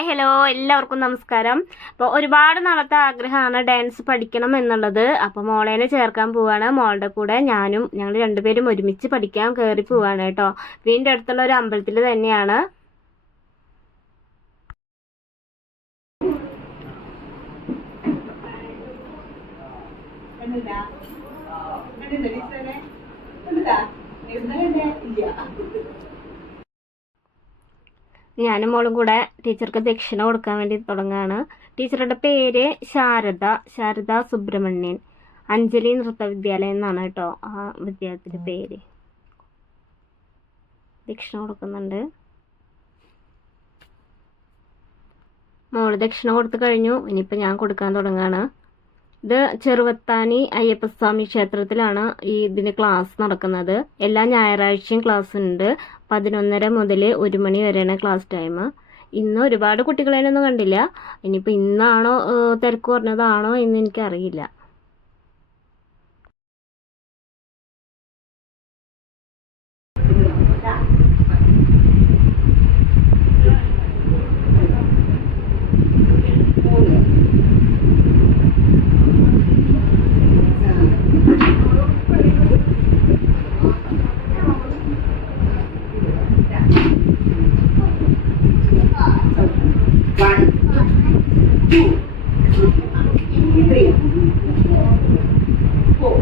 Hi hello എല്ലാവർക്കും നമസ്കാരം. അപ്പോൾ ഒരുപാട് നാളത്തെ ആഗ്രഹമാണ് ഡാൻസ് പഠിക്കണം എന്നുള്ളത്. അപ്പോൾ മോളേനെ ചേർക്കാൻ പോവാണ്. മോളുടെ കൂടെ ഞാനും ഞങ്ങൾ രണ്ടുപേരും ഒരുമിച്ച് പഠിക്കാൻ കയറി പോവാണ് കേട്ടോ. വീടിന്റെ അടുത്തുള്ള ഒരു അമ്പലത്തിൽ തന്നെയാണ്. ഇല്ല. ഞാനും മോളും കൂടെ ടീച്ചർക്ക് ദക്ഷിണ കൊടുക്കാൻ വേണ്ടി തുടങ്ങുകയാണ് ടീച്ചറുടെ പേര് ശാരദ ശാരദ സുബ്രഹ്മണ്യൻ. അഞ്ജലി നൃത്ത വിദ്യാലയം എന്നാണ് കേട്ടോ ആ വിദ്യാലയത്തിന്റെ പേര്. ദക്ഷിണ കൊടുക്കുന്നുണ്ട്. മോൾ ദക്ഷിണ കൊടുത്തു കഴിഞ്ഞു. ഇനിയിപ്പോൾ ഞാൻ കൊടുക്കാൻ തുടങ്ങുകയാണ് ഇത് ചെറുവത്താനി അയ്യപ്പസ്വാമി ക്ഷേത്രത്തിലാണ് ഈ ഇതിന് ക്ലാസ് നടക്കുന്നത്. എല്ലാ ഞായറാഴ്ചയും ക്ലാസ് ഉണ്ട്. പതിനൊന്നര മുതൽ ഒരു മണി വരെയാണ് ക്ലാസ് ടൈം. ഇന്ന് ഒരുപാട് കുട്ടികളെയൊന്നും കണ്ടില്ല. ഇനിയിപ്പോൾ ഇന്നാണോ തിരക്ക് കുറഞ്ഞതാണോ എന്ന് എനിക്കറിയില്ല. One, two, three, four,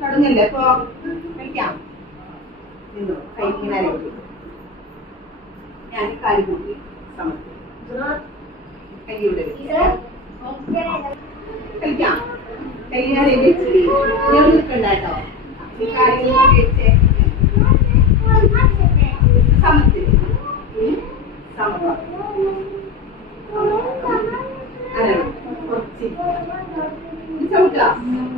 തുടങ്ങില്ലേ ഇപ്പൊ വിളിക്കാം നിന്നു കൈക്കുന്നാലേക്ക് ഞാൻ കാലുകൂട്ടി സമർപ്പിക്കും. കൈയുടെ കളിക്കാം. കൈകാലി വെച്ച്. നിലനിൽക്കണ്ടോ വെച്ച്. സമത്തിൽ. സമം. അരണം കുറച്ച്. ചവിട്ടാം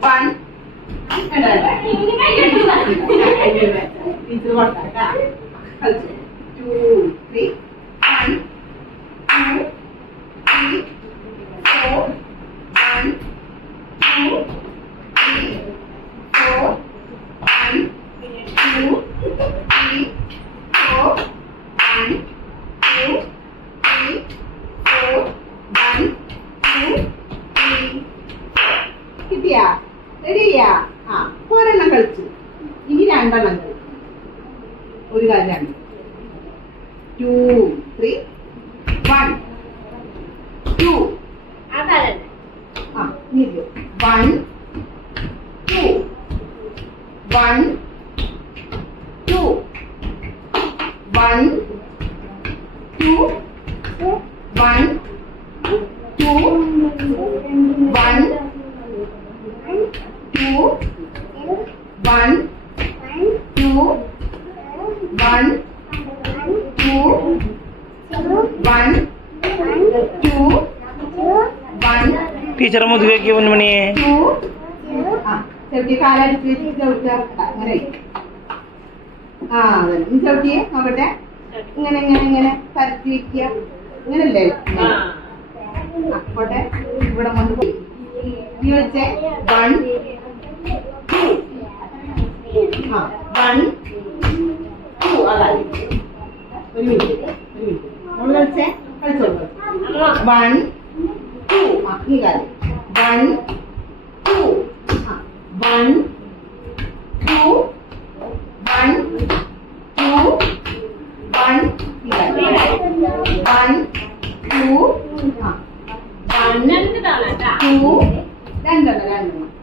One and another. four, one, two, three, four, one, two, three, four, one, two, three, four, one, two, three. കിട്ടിയാ റെഡിയാ ആ ഒരെണ്ണം കളിച്ചു ഇനി രണ്ടെണ്ണം കളിച്ചു ഒരു കാര്യം two three one two one two one two one two one two one two one teacher मधुवे घेऊन म्हणे तू हा तर ते काढायचे तिथं बरं ആ അതന്നെ. ചവിട്ടിയെ നോക്കട്ടെ. ഇങ്ങനെ ഇങ്ങനെ ഇങ്ങനെ പരത്തി വെക്കുക. ഇങ്ങനല്ലേ? ആട്ടെ ഇവിടെ വന്ന് പോയി. വെച്ചേ one. One. One two. One two. One one two one two രണ്ടെണ്ണം രണ്ടെണ്ണം.